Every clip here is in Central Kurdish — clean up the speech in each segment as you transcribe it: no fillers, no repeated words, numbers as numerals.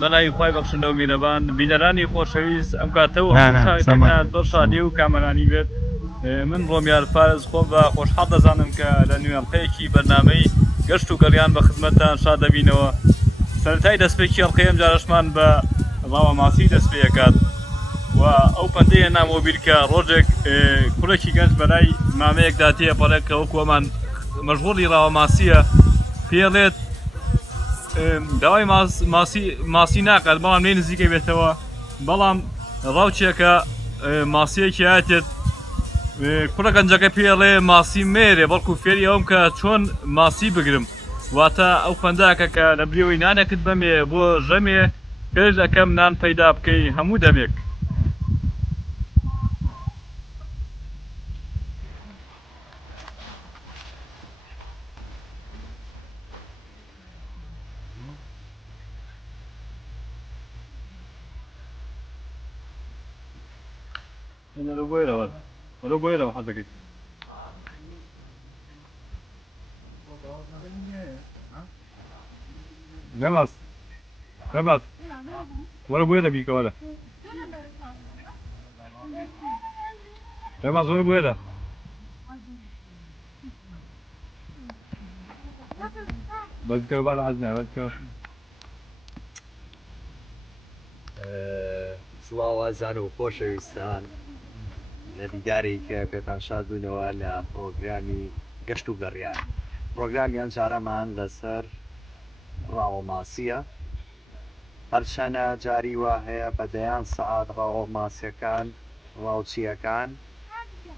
بەلای خی بەخشندە و میرەبان بینەرانی خۆشەویست ئەم کاتەوە هەمووتان بەر شادی و کامەرانی بێت. من ڕۆمیار فارز خۆم بە خۆشحاڵ دەزانم کە لە نوێنڵقەیەکی بەرنامەی گەشت و گەڕیان بە خزمەتتان شاد دەبینەوە. سەرەتای دەستپێکی ئەڵقەی ئەم جارەشمان بە ڕاوە ماسی دەست پێ دەکات و ئەو پەندەیە نامەوە بیر کە ڕۆژێک کوڕێکی گەنج بەلای مامەیەک داتەیە پەڵێک کە وەکو ئەمان مەشغوڵی ڕاوە ماسیە پێڵێت داوای ماسی ناکات بەڵام لێ نزیکە بێتەوە، بەڵام ڕاوچێکە ماسیەکی هاتێت کوڕە گەنجەکە پێڵێ ماسی مێرێ بەڵکو فێری ئەوم کە چۆن ماسی بگرم، واتە ئەو پەنداکە کە لە برێەوەی نانەکت بەمێ بۆ ژەمێ پێش دەکەم نان پەیدا بکەی هەموو دەمێک. ولو بويلة حضرتك جمس ولا بويلة بيك ولا جمس ولا بويلة بذكر بعد عزنا بذكر سڵاوازان و خۆشەویستان لە دیداری کە پێتان شاد بوونەوە لە پرۆگرامی گەشت و گەڕیان. پرۆگرامیان جارەمان لەسەر ڕاوەماسیە، هەرچەنە جاری وا هەیە بەدەیان سەعات ڕاوەماسیەکان ڕاوچیەکان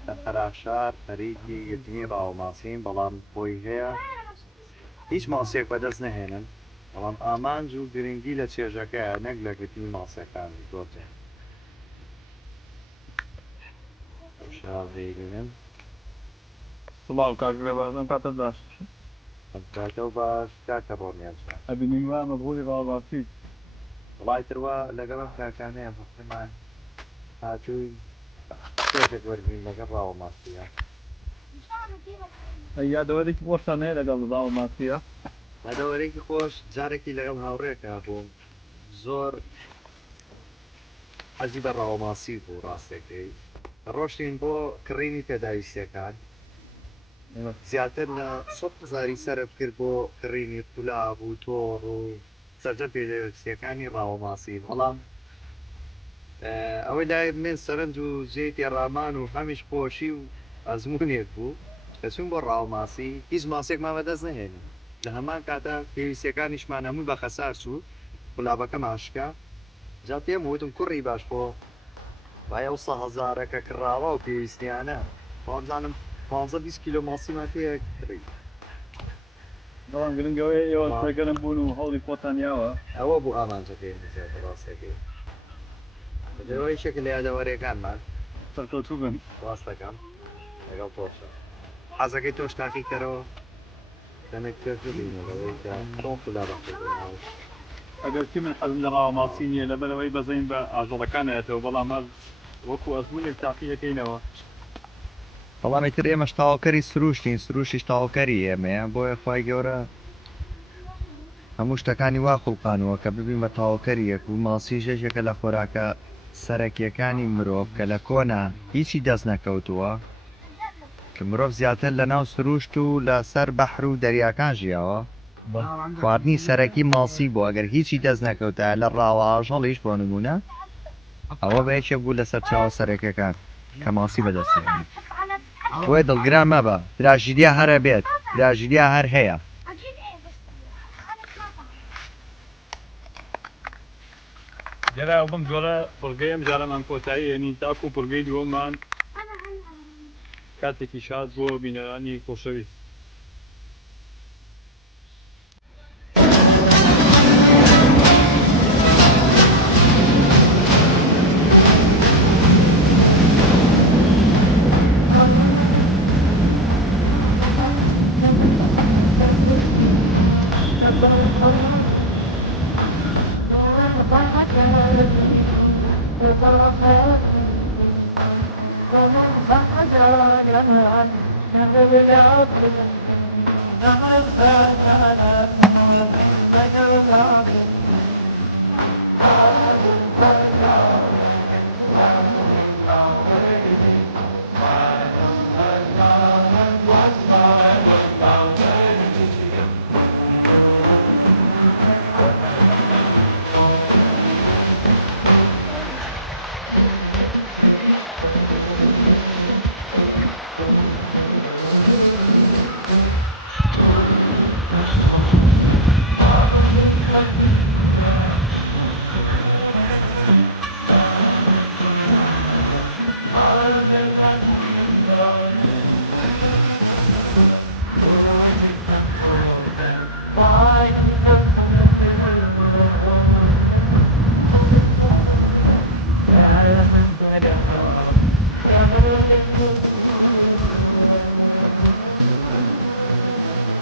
لە خەراشار خەریکی گرتنی ڕاوەماسین، بەڵام بۆی هەیە هیچ ماسیێک بەدەست نەهێنن، بەڵام ئامانج و گرنگی لە چێژەکەیە نەک لە گرتنی ماسیەکان گۆتێ. سڵاو کاکرێ بازم کاتە باش کاتە باش کاکە ڕۆمیان ئەبینی وا مەبغوڵی ڕاوەماسی وڵای تروا لەگەڵم کاکانەیە بەخێمان هاتووی شتێکێک وەرگین لەگەڵ ڕاوەماسیە. یادەوەرێکی خۆشتان هەیە لەگەڵ ڕاوەماسیە؟ یادەوەرێکی خۆش جارێکی لەگەڵ هاوڕێکە بووم، زۆر حەزی بە ڕاوەماسی بوو ڕاستێکەکەی، ڕۆشتین بۆ کڕینی پێداویستیەکان، زیاتر لە 100,000 سەرف کرد بۆ کڕینی قولاب و تۆڕ و سەرجە پێداویستیەکانی ڕاوەماسی، بەڵام ئەوەی لای من سەرنج و جێتی ڕامان و هەمیش خۆشی و ئەزمونێک بوو دەچوون بۆ ڕاوەماسی، هیچ ماسێکمان بەدەست نەهێنی. لە هەمان کاتە پێویستیەکانیشمان هەمووی بە خەسار چوو، قولابەکە ماشکە، جا پێم وتم کوڕی باش بۆ وایە 100,000ەکە کڕاوە و پێویستیانە بازانم 15-20 کیلۆ ماسیمان پێ کڕی. بەڵام گرنگەوەی ئێوە سەرگەرم بوون و هەوڵی خۆتان یاوە ئەوە بوو ئامانجەکەی زیاتر ڕاستەکەی لەوەی شەکل لە یادەوەرێکانمان سەرکەوتوو بن. باس دەکەم لەگەڵ تۆشە حەزەکەی تۆش تاقیکەرەوە دەمێک پێش ببینەوەی کە تۆ قولابەکەناو. ئەگەر چی من حەزم لە ڕاوەماسی نییە لەبەرەوەی بەزەین بە ئاژەڵەکانەوە، بەڵام هەر وەکو ئەزمونێک تاقیەکەینەوە. بەڵامی تر ئێمەش تاواکەری سروشتین، سروشیش تاواکەری ئێمەیە، بۆیە خی گەورە هەموو شتەکانی وا خوڵقانەوە کە ببین بە تاواکەریەک و ماسی ژێژێکە لە خۆراکە سەرەکیەکانی مرۆڤ کە لە کۆنا هیچی دەست نەکەوتووە، کە مرۆڤ زیاتر لە ناو سروشت و لە سەر بەحر و دەریاکان ژیاوە، خواردنی سەرەکی ماسی بوو. ئەگەر هیچی دەست نەکەوتە لە ڕاوە ئاژەڵیش بۆ نمونە ئەوە بەیەکێ بوو لە سەر چاوە سەرەکیەکان کە ماسی بەدەستێنێت. بۆیە دڵگران مەبە، تراژیدیا هەرە بێت، تراژیدیا هەر هەیە، لێرە بم جۆرە بڕگەیم جارەمان کۆتایی ینی تاکو و بڕگەی دووەممان کاتێکی شاد بۆ بینەرانی خۆشەویست.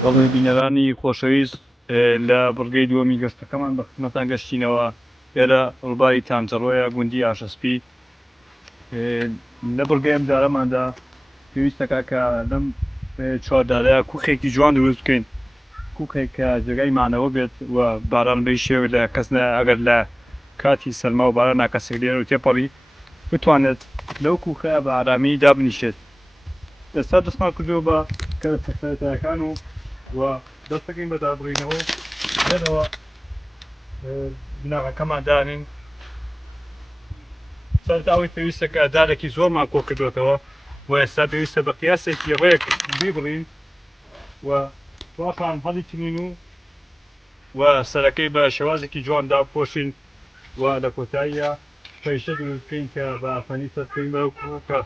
بەڵێ بینەرانی خۆشەویست لە بڕگەی دووەمی گەستەکەمان بە خزمەتان گەشتینەوە. لێرە ڕووباری تانجەڕۆیە گوندی ئاشەسپی. لە بڕگەی ئەم جارەماندا پێویستەکە کە لەم چواردارەیە کوخێکی جوان دروست بکەین، کوخێک کە جێگای مانەوە بێت و باران بەی شێوە لە کەس ئەگەر لە کاتی سەرما و باران ناکەسێک لێرە و تێپەڕی بتوانێت لەو کوخە بە ئارامی دابنیشێت. ئێستا دەستمان کردووە بە کەرەسەرەتایەکان و دەستەکەین بە دابڕینەوە لێرەوە بناغەکەمان دانین. سەرتاوی پێویستە کە دارێکی زۆرمان کۆ کردوێتەوە و ئێستا پێویستە بە قیاسێکی ڕێک بیبڕین و پاشان هەڵیچنین و سەرەکەی بە شێوازێکی جوان داپۆشین و لە کۆتاییە پەیشە دروست بکەین کە بە ئاسانی سەرکەین بەو کوڕەکە.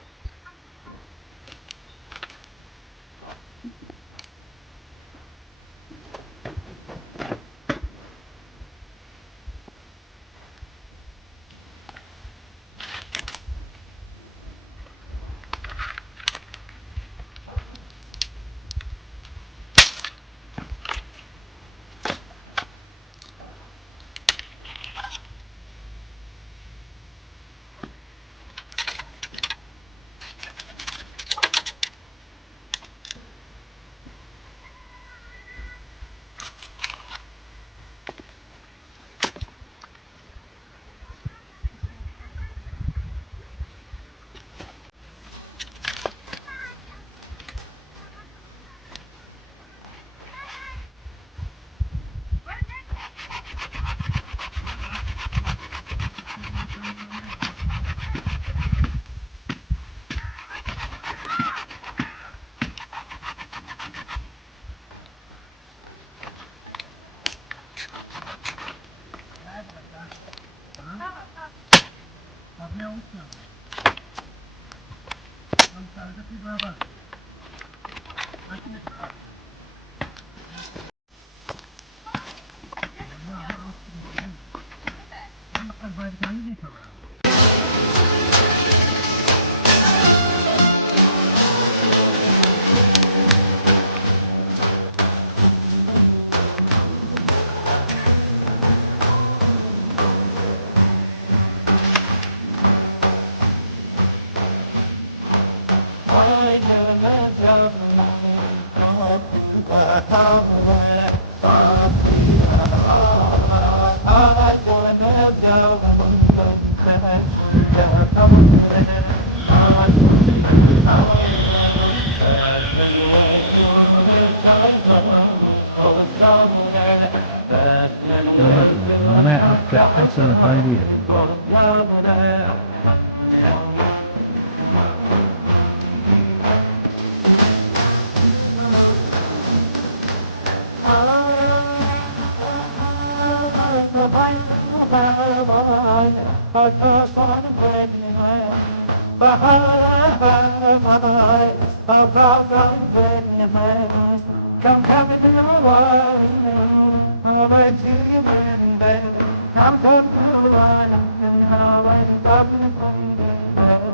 Come coming to the one, I'll wait till you win, baby. Come coming to the one, and I'll wait till you win, baby.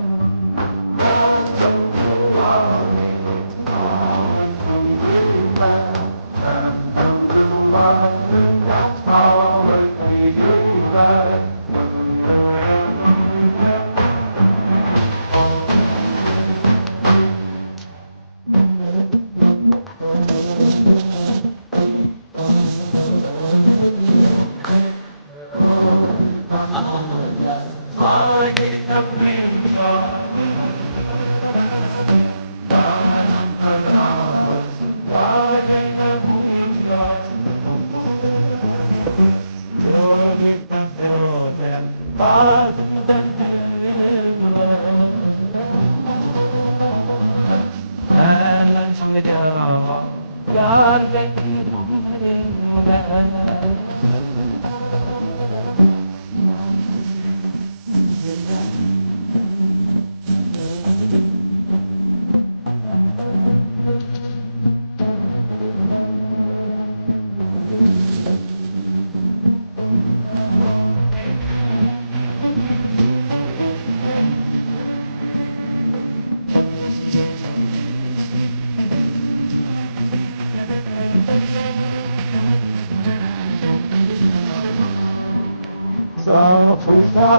Oh, so you are me, always from you, baby. And come to the one, I'll always be you, baby.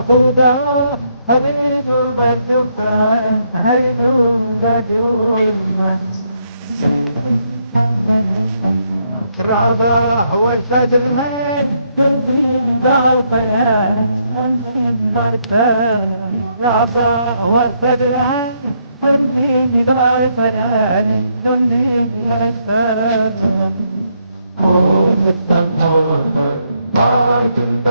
Huda, Haridu Bajuka, Haridu Gajuka. Rada, who is that man? To be Balpaya, and Balpaya. Rada, what's that man? To be Balpaya, to be Balpaya. Oh, the sun, oh, the heart, the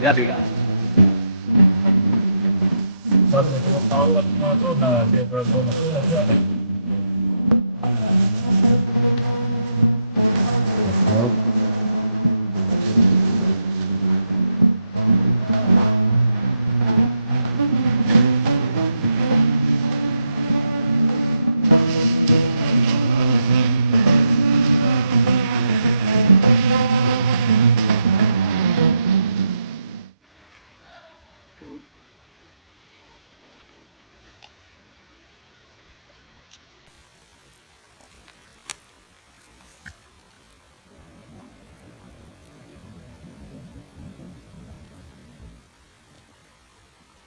Gracias.